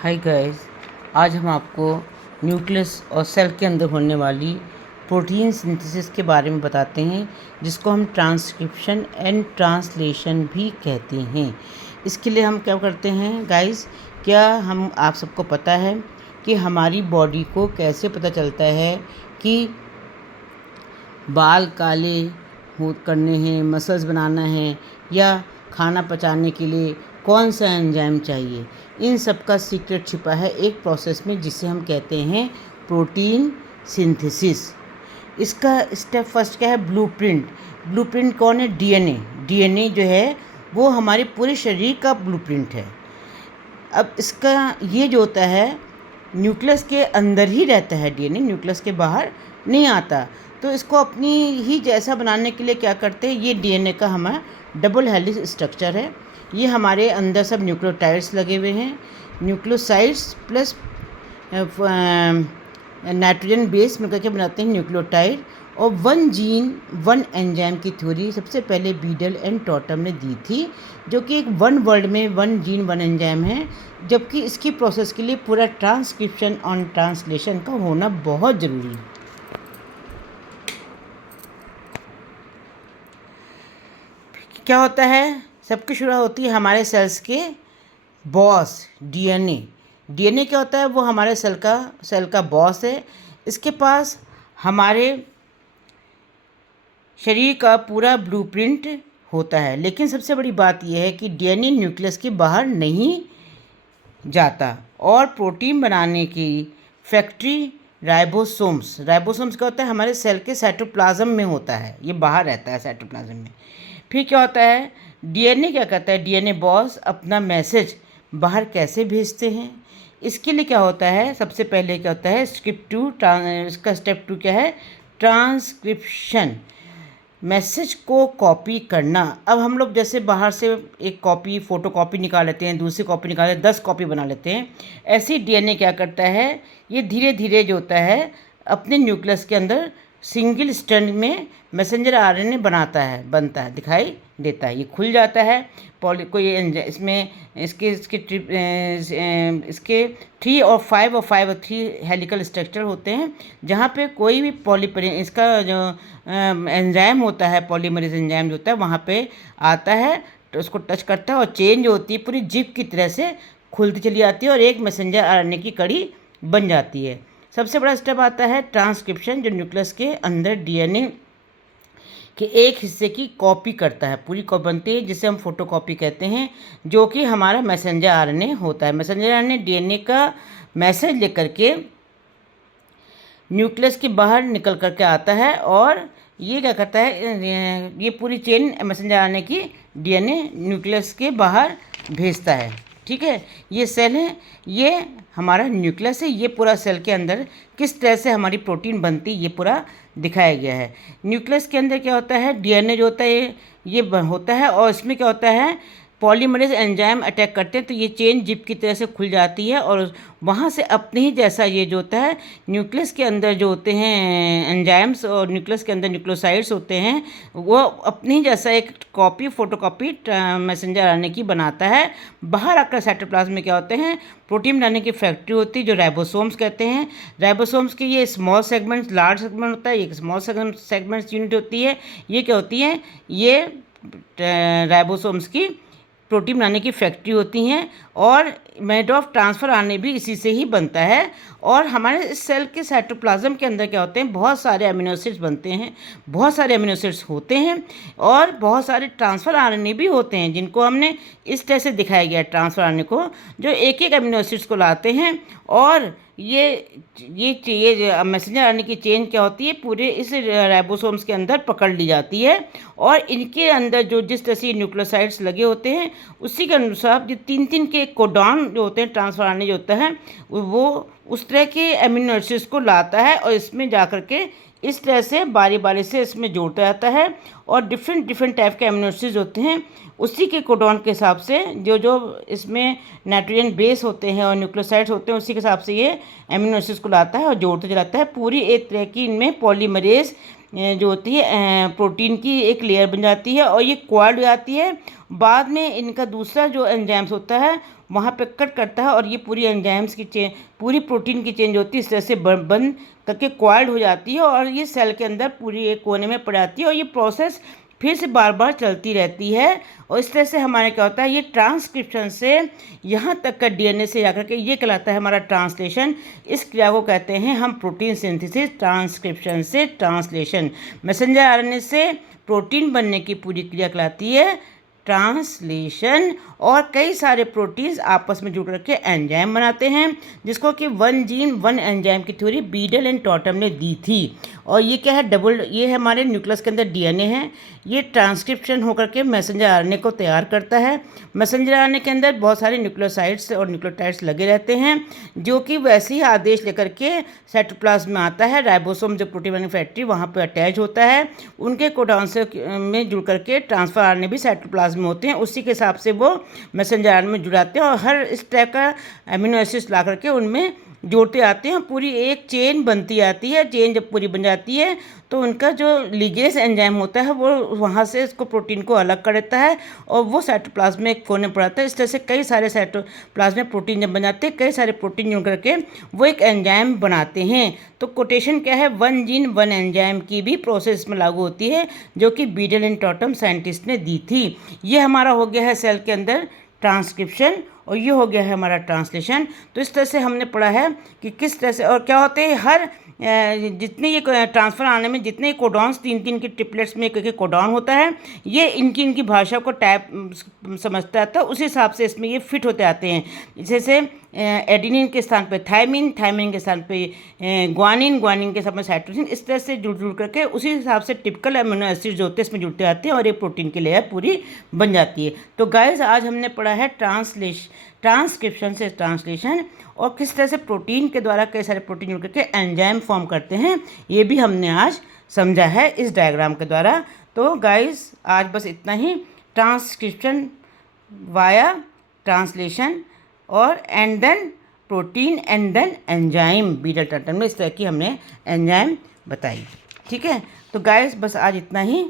Hi guys, आज हम आपको न्यूक्लियस और सेल के अंदर होने वाली प्रोटीन सिंथेसिस के बारे में बताते हैं, जिसको हम ट्रांसक्रिप्शन एंड ट्रांसलेशन भी कहते हैं। इसके लिए हम क्या करते हैं गाइस, क्या हम आप सबको पता है कि हमारी बॉडी को कैसे पता चलता है कि बाल काले हो करने हैं, मसल्स बनाना है या खाना पचाने के लिए कौन सा एंजाइम चाहिए। इन सब का सीक्रेट छिपा है एक प्रोसेस में, जिसे हम कहते हैं प्रोटीन सिंथेसिस। इसका स्टेप फर्स्ट क्या है? ब्लूप्रिंट। ब्लूप्रिंट कौन है? डीएनए। डीएनए जो है वो हमारे पूरे शरीर का ब्लूप्रिंट है। अब इसका ये जो होता है न्यूक्लियस के अंदर ही रहता है, डीएनए न्यूक्लियस के बाहर नहीं आता। तो इसको अपनी ही जैसा बनाने के लिए क्या करते हैं, ये डीएनए का हमारा डबल हेलिक्स स्ट्रक्चर है। ये हमारे अंदर सब न्यूक्लियोटाइड्स लगे हुए हैं, न्यूक्लियोसाइड्स प्लस नाइट्रोजन बेस मिलकर के बनाते हैं न्यूक्लियोटाइड। और वन जीन वन एंजाइम की थ्योरी सबसे पहले बीडल एंड टॉटम ने दी थी, जो कि एक वन वर्ल्ड में वन जीन वन एंजाइम है, जबकि इसकी प्रोसेस के लिए पूरा ट्रांसक्रिप्शन और ट्रांसलेशन का होना बहुत ज़रूरी है। क्या होता है? सबकी शुरुआत होती है हमारे सेल्स के बॉस डीएनए। डीएनए क्या होता है? वो हमारे सेल का बॉस है। इसके पास हमारे शरीर का पूरा ब्लूप्रिंट होता है। लेकिन सबसे बड़ी बात यह है कि डीएनए न्यूक्लियस के बाहर नहीं जाता और प्रोटीन बनाने की फैक्ट्री राइबोसोम्स क्या होता है? हमारे सेल के साइटोप्लाज्म में होता है, ये बाहर रहता है साइटोप्लाज्म में। फिर क्या होता है? डीएनए क्या करता है? डीएनए बॉस अपना मैसेज बाहर कैसे भेजते हैं, इसके लिए क्या होता है? सबसे पहले क्या होता है? इसका स्टेप 2 क्या है? ट्रांसक्रिप्शन, मैसेज को कॉपी करना। अब हम लोग जैसे बाहर से एक कॉपी फोटो कॉपी निकाल लेते हैं, दूसरी कॉपी निकाल लेते हैं, 10 कॉपी बना लेते हैं। ऐसे ही डीएनए क्या करता है? ये धीरे धीरे जो होता है अपने न्यूक्लियस के अंदर सिंगल स्ट्रैंड में मैसेंजर आरएनए बनता है, दिखाई देता है। ये खुल जाता है कोई इसमें इसके 3 और 5 और 3 हेलिकल स्ट्रक्चर होते हैं, जहाँ पे कोई भी पॉलीमरेज इसका जो एंजाइम होता है, पॉलीमरेज एंजाइम जो होता है वहाँ पे आता है, तो उसको टच करता है और चेन जो होती है पूरी जिप की तरह से खुलती चली जाती है और एक मैसेंजर आरएनए की कड़ी बन जाती है। सबसे बड़ा स्टेप आता है ट्रांसक्रिप्शन, जो न्यूक्लियस के अंदर डीएनए के एक हिस्से की कॉपी करता है, पूरी कॉपी बनती है, जिसे हम फोटोकॉपी कहते हैं, जो कि हमारा मैसेंजर आरएनए होता है। मैसेंजर आरएनए डीएनए का मैसेज लेकर के न्यूक्लियस के बाहर निकल करके आता है और ये क्या करता है? ये पूरी चेन मैसेंजर आरएनए की डीएनए न्यूक्लियस के बाहर भेजता है। ठीक है, ये सेल है, ये हमारा न्यूक्लियस है। ये पूरा सेल के अंदर किस तरह से हमारी प्रोटीन बनती है ये पूरा दिखाया गया है। न्यूक्लियस के अंदर क्या होता है? डीएनए जो होता है ये होता है और इसमें क्या होता है? पॉलीमरेज एंजाइम अटैक करते हैं, तो ये चेन जिप की तरह से खुल जाती है और वहाँ से अपने ही जैसा ये जो होता है न्यूक्लियस के अंदर जो होते हैं एंजाइम्स और न्यूक्लियस के अंदर न्यूक्लियोसाइड्स होते हैं, वो अपने ही जैसा एक फोटोकॉपी मैसेंजर आरएनए की बनाता है। बाहर आकर साइटोप्लाज्म में क्या होते हैं? प्रोटीन बनाने की फैक्ट्री होती है, जो राइबोसोम्स कहते हैं। राइबोसोम्स के ये स्मॉल सेगमेंट्स, लार्ज सेगमेंट होता है, एक स्मॉल सेगमेंट्स यूनिट होती है। ये क्या होती है? ये राइबोसोम्स की प्रोटीन बनाने की फैक्ट्री होती हैं और मेड ऑफ ट्रांसफ़र आरएनए भी इसी से ही बनता है। और हमारे इस सेल के साइटोप्लाज्म के अंदर क्या होते हैं? बहुत सारे अमीनो एसिड्स बनते हैं, बहुत सारे अमीनो एसिड्स होते हैं और बहुत सारे ट्रांसफ़र आरएनए भी होते हैं, जिनको हमने इस तरह से दिखाया गया ट्रांसफ़र आरएनए को, जो एक एक अमीनो एसिड्स को लाते हैं और ये मैसेंजर आरएनए की चेन क्या होती है? पूरे इस राइबोसोम्स के अंदर पकड़ ली जाती है और इनके अंदर जो जिस तरह से न्यूक्लियोसाइड्स लगे होते हैं उसी के अनुसार जो 3 के कोडॉन जो होते हैं, ट्रांसफर आरएनए जो होता है वो उस तरह के अमीनो एसिड्स को लाता है और इसमें जा कर के इस तरह से बारी बारी से इसमें जोड़ता जाता है और डिफरेंट टाइप के अमीनो एसिड्स होते हैं, उसी के कोडॉन के हिसाब से जो जो इसमें नाइट्रोजन बेस होते हैं और न्यूक्लियोसाइड्स होते हैं, उसी के हिसाब से ये अमीनो एसिड्स को लाता है और जोड़ते चलाता है। पूरी एक तरह की इनमें पॉलीमरेज जो होती है प्रोटीन की एक लेयर बन जाती है और ये क्वाड हो जाती है। बाद में इनका दूसरा जो एंजाइम्स होता है वहाँ पे कट करता है और ये पूरी एंजाइम्स की पूरी प्रोटीन की चेंज होती है, इस तरह से बंद करके क्वाइल्ड हो जाती है और ये सेल के अंदर पूरी एक कोने में पड़ जाती है और ये प्रोसेस फिर से बार बार चलती रहती है। और इस तरह से हमारे क्या होता है, ये ट्रांसक्रिप्शन से यहाँ तक का डीएनए से जाकर के ये कहलाता है हमारा ट्रांसलेशन। इस क्रिया को कहते हैं हम प्रोटीन सिंथेसिस, ट्रांसक्रिप्शन से ट्रांसलेशन। मैसेंजर आरएनए से प्रोटीन बनने की पूरी क्रिया कहलाती है ट्रांसलेशन। और कई सारे प्रोटीन्स आपस में जुड़ करके एंजाइम बनाते हैं, जिसको कि वन जीन वन एंजाइम की थ्योरी बीडल एंड टॉटम ने दी थी। और ये क्या है, ये है हमारे न्यूक्लियस के अंदर डीएनए है, ये ट्रांसक्रिप्शन होकर के मैसेंजर आरएनए को तैयार करता है। मैसेंजर आरएनए के अंदर बहुत सारे न्यूक्लियोसाइड्स और न्यूक्लियोटाइड्स लगे रहते हैं, जो कि वैसे ही आदेश लेकर के साइटोप्लाज्म में आता है। राइबोसोम जो प्रोटीन बनिंग फैक्ट्री वहाँ पर अटैच होता है, उनके कोडॉन से में जुड़ करके ट्रांसफर आरएनए भी साइटोप्लाज्म में होते हैं, उसी के हिसाब से वो मैसेंजर आरएनए में जुड़ाते हैं और हर इस टाइप का अमीनो एसिड्स ला करके उनमें जोड़ते आते हैं। पूरी एक चेन बनती आती है। चेन जब पूरी बन जाती है तो उनका जो लिगेस एंजाइम होता है वो वहाँ से इसको प्रोटीन को अलग कर देता है और वो साइटोप्लाज्म में एक कोने पर आता है। इस तरह से कई सारे साइटोप्लाज्म में प्रोटीन जब बन जाते हैं, कई सारे प्रोटीन जुड़ करके वो एक एंजाइम बनाते हैं। तो कोटेशन क्या है, वन जीन वन एंजाइम की भी प्रोसेस में लागू होती है, जो कि बीडल एंड टॉटम साइंटिस्ट ने दी थी। ये हमारा हो गया है सेल के अंदर ट्रांसक्रिप्शन और ये हो गया है हमारा ट्रांसलेशन। तो इस तरह से हमने पढ़ा है कि किस तरह से और क्या होते हैं, हर जितने ये ट्रांसफ़र आने में जितने कोडॉन्स तीन तीन के ट्रिपलेट्स में एक कोडॉन होता है, ये इनकी भाषा को टाइप समझता था, उस हिसाब से इसमें ये फिट होते आते हैं। जैसे एडिनिन के स्थान पे थायमिन, थायमिन के स्थान पे ग्वानिन, ग्वानिन के स्थान पे साइटोसिन, इस तरह से जुड़ करके उसी हिसाब से टिपिकल अमीनो एसिड्स होते हैं इसमें जुड़ते आते हैं और एक प्रोटीन की लेयर पूरी बन जाती है। तो गाइस आज हमने पढ़ा है ट्रांसक्रिप्शन से ट्रांसलेशन और किस तरह से प्रोटीन के द्वारा कई सारे प्रोटीन जुड़ करके एंजाइम फॉर्म करते हैं, ये भी हमने आज समझा है इस डायग्राम के द्वारा। तो गाइस आज बस इतना ही। ट्रांसक्रिप्शन वाया ट्रांसलेशन और and then protein and then enzyme, Beadle Tatum में इस तरह की हमने एंजाइम बताई। ठीक है, तो गाइस बस आज इतना ही।